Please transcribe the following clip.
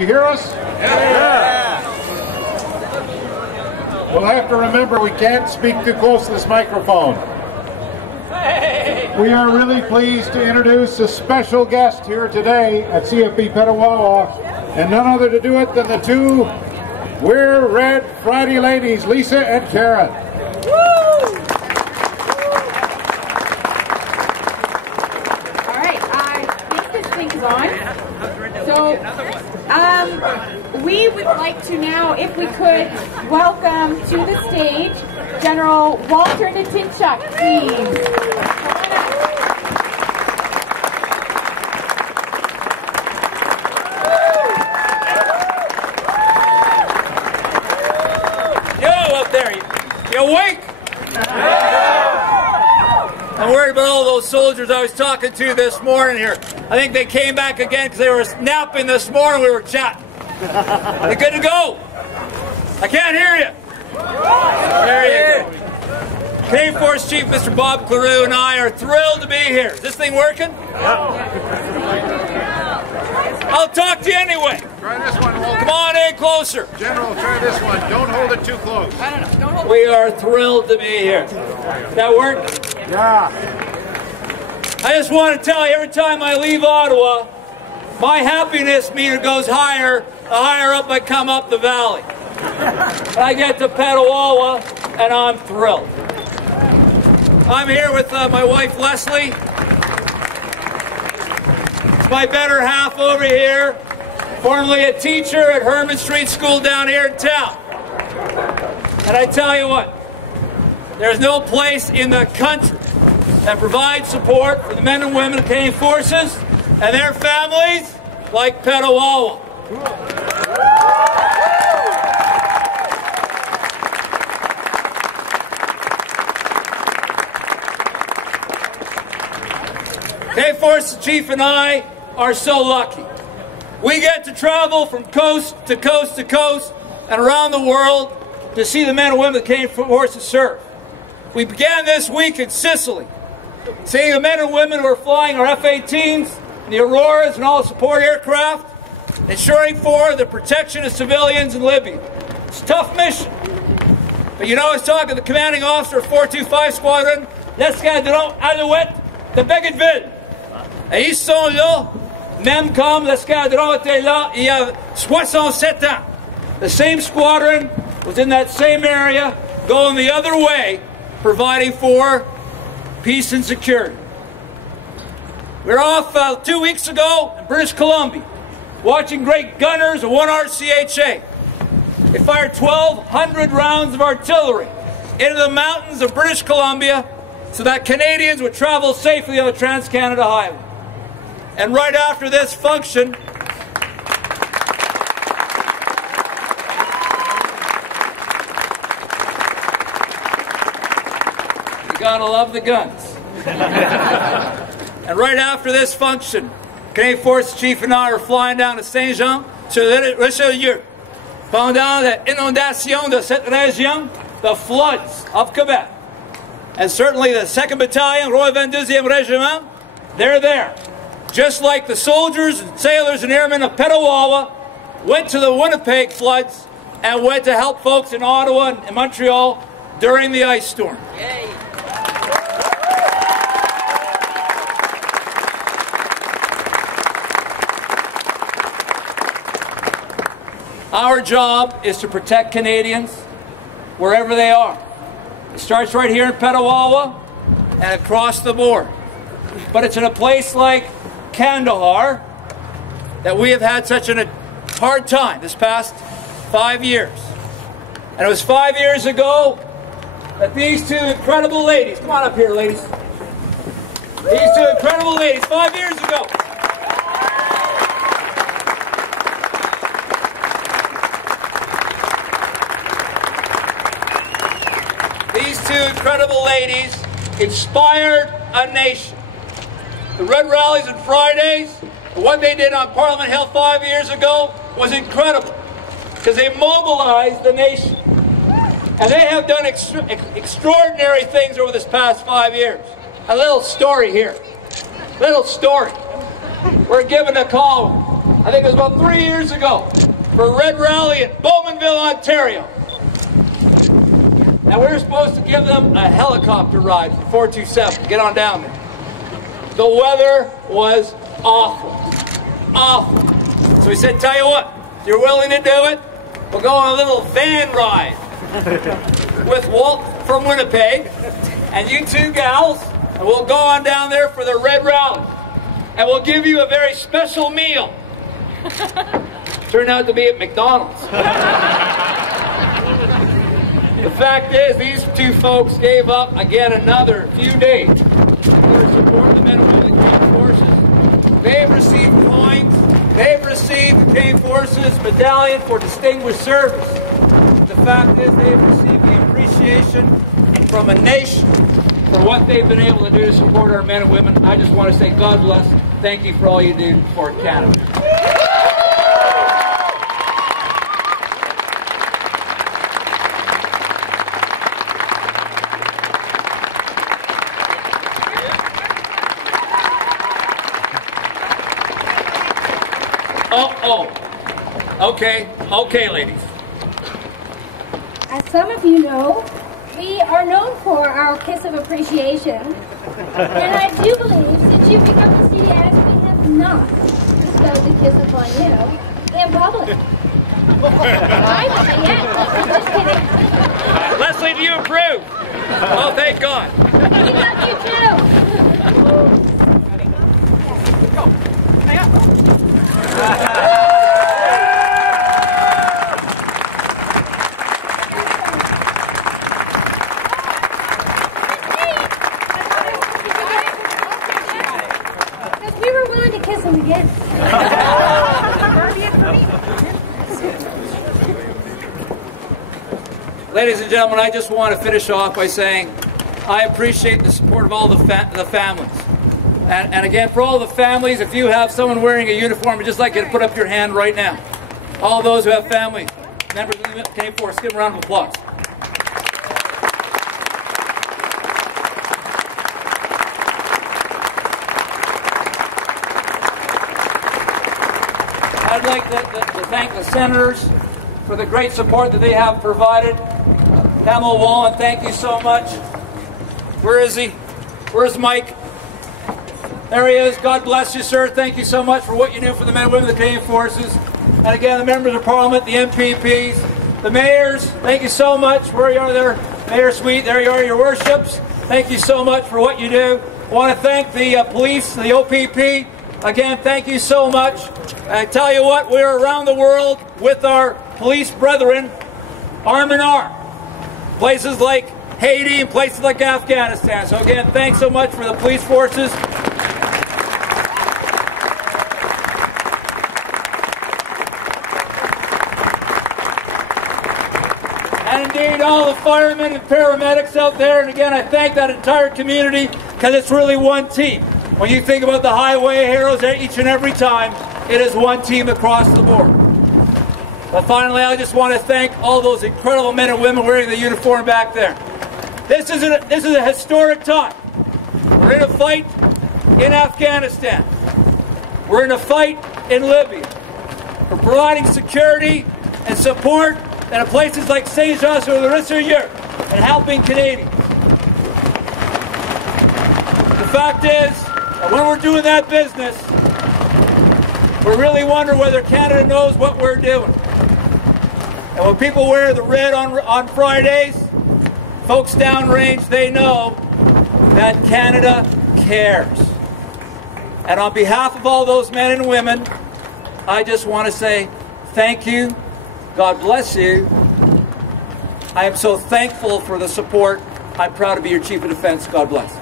You hear us? Yeah. We'll have to remember we can't speak too close to this microphone. We are really pleased to introduce a special guest here today at CFB Petawawa, and none other to do it than the two Wear Red Friday ladies, Lisa and Karen. All right, I think this thing's on. So, we would like to now, if we could, welcome to the stage General Walter Natinchuk, please. You awake? I'm worried about all those soldiers I was talking to this morning here. I think they came back again because they were napping this morning. We were chatting. Are they good to go? I can't hear you. There you go. Canadian Force Chief Mr. Bob Claroux and I are thrilled to be here. Is this thing working? I'll talk to you anyway. Try this one, Walter. Come on in closer. General, try this one. Don't hold it too close. We are thrilled to be here. That work? Yeah. I just want to tell you, every time I leave Ottawa, my happiness meter goes higher, the higher up I come up the valley. I get to Petawawa, and I'm thrilled. I'm here with my wife, Leslie. My better half over here, formerly a teacher at Herman Street School down here in town. And I tell you what, there's no place in the country that provides support for the men and women of Canadian Forces and their families like Petawawa. Canadian Forces Chief and I are so lucky. We get to travel from coast to coast to coast and around the world to see the men and women of the Canadian Forces serve. We began this week in Sicily, seeing the men and women who are flying our F-18s, and the Auroras, and all the support aircraft, ensuring for the protection of civilians in Libya. It's a tough mission. But you know, I was talking to the commanding officer of 425 Squadron, l'escadron Alouette de Béguinville. Et ils sont là, même comme l'escadron était là il y a 67 ans. The same squadron was in that same area, going the other way, providing for peace and security. We were off 2 weeks ago in British Columbia, watching great gunners of 1 RCHA. They fired 1,200 rounds of artillery into the mountains of British Columbia so that Canadians would travel safely on the Trans-Canada Highway. And right after this function, you gotta love the guns. And right after this function, Canadian Forces Chief and I are flying down to Saint-Jean sur le Richelieu. Pendant l'inondation de cette région, the floods of Quebec. And certainly the 2nd Battalion, Royal 22nd Regiment, they're there. Just like the soldiers and sailors and airmen of Petawawa went to the Winnipeg floods and went to help folks in Ottawa and Montreal during the ice storm. Yay. Our job is to protect Canadians wherever they are. It starts right here in Petawawa and across the board. But it's in a place like Kandahar that we have had such a hard time this past 5 years. And it was 5 years ago that these two incredible ladies, come on up here ladies, these two incredible ladies, 5 years ago, these two incredible ladies inspired a nation. The Red Rallies and Fridays, what they did on Parliament Hill 5 years ago was incredible because they mobilized the nation. And they have done extraordinary things over this past 5 years. A little story here. Little story. We're given a call I think it was about 3 years ago, for a Red Rally in Bowmanville, Ontario. Now we were supposed to give them a helicopter ride from 427, get on down there. The weather was awful, awful. So we said, tell you what, if you're willing to do it, we'll go on a little van ride with Walt from Winnipeg, and you two gals, and we'll go on down there for the Red Rally. And we'll give you a very special meal. Turned out to be at McDonald's. The fact is, these two folks gave up, again, another few days to support the men and women of the Canadian Forces. They've received coins. They've received the Canadian Forces Medallion for Distinguished Service. The fact is, they've received the appreciation from a nation for what they've been able to do to support our men and women. I just want to say God bless. Thank you for all you do for Canada. Okay, ladies. As some of you know, we are known for our kiss of appreciation. And I do believe, since you've become the CDS, we have not bestowed the kiss upon you in public. I am. Just kidding. Leslie, do you approve? Oh, thank God. We love you too. We were willing to kiss him again. Ladies and gentlemen, I just want to finish off by saying I appreciate the support of all the families. And again, for all the families, if you have someone wearing a uniform, I'd just like you to put up your hand right now. All those who have family members of the Canadian Force, give them a round of applause. I'd like to thank the senators for the great support that they have provided. Pamela Wallen, thank you so much. Where is he? Where's Mike? There he is. God bless you, sir. Thank you so much for what you do for the men and women of the Canadian Forces. And again, the members of Parliament, the MPPs, the mayors, thank you so much. Where you are there, Mayor Sweet, there you are, your worships. Thank you so much for what you do. I want to thank the police, the OPP. Again, thank you so much. I tell you what, we're around the world with our police brethren, arm in arm. Places like Haiti and places like Afghanistan. So again, thanks so much for the police forces. And indeed, all the firemen and paramedics out there. And again, I thank that entire community because it's really one team. When you think about the highway heroes each and every time, it is one team across the board. But finally, I just want to thank all those incredible men and women wearing the uniform back there. This is a historic time. We're in a fight in Afghanistan. We're in a fight in Libya. We're providing security and support in places like St. Jean sur le Richelieu and helping Canadians. The fact is, that when we're doing that business, we really wonder whether Canada knows what we're doing. And when people wear the red on Fridays, folks downrange, they know that Canada cares. And on behalf of all those men and women, I just want to say thank you. God bless you. I am so thankful for the support. I'm proud to be your Chief of Defense. God bless.